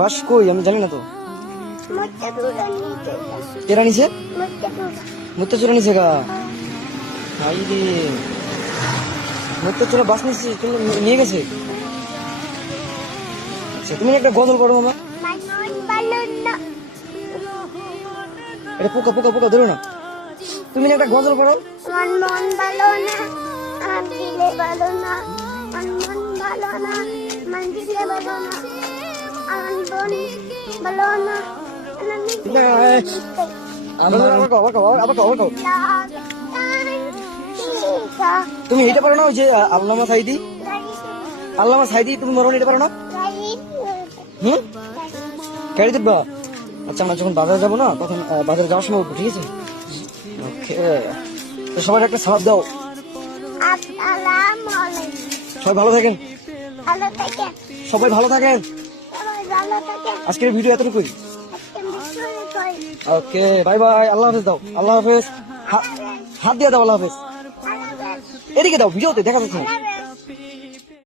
বাস কই আমি জানি না তো। কেরা নিছে? মুত্তা চোরা নিছে গা। ভাই রে, মুত্তা চোরা বাস নিচ্ছে, তুমি নিয়ে গেছে। আচ্ছা, তুমি একটা গজল করো মামা। এটা পোকা পোকা পোকা ধরো না, তুমি একটা গজল করো। মন ভালো না, আমি দিলে ভালো না, মন ভালো না, মন দিলে ভালো না, আমার বোন ভালো না, তুমি এটা পারো না? ওই যে আল্লামা সাইদি, আল্লামা সাইদি তুমি মরণ এটা পারো না? গাড়ি দেখবা? আচ্ছা, আমরা যখন বাজারে যাবো না, তখন বাজারে যাওয়ার সময় উঠবো, ঠিক আছে? ওকে, তো সবাই একটা সালাদ দাও। সবাই ভালো থাকেন, সবাই ভালো থাকেন। আজকের ভিডিও এতটুকুই। ওকে, বাই বাই, আল্লাহ হাফেজ দাও। আল্লাহ হাফেজ, হাত দিয়ে দাও। আল্লাহ হাফেজ, এদিকে দাও, ভিডিওতে দেখা যাচ্ছে না।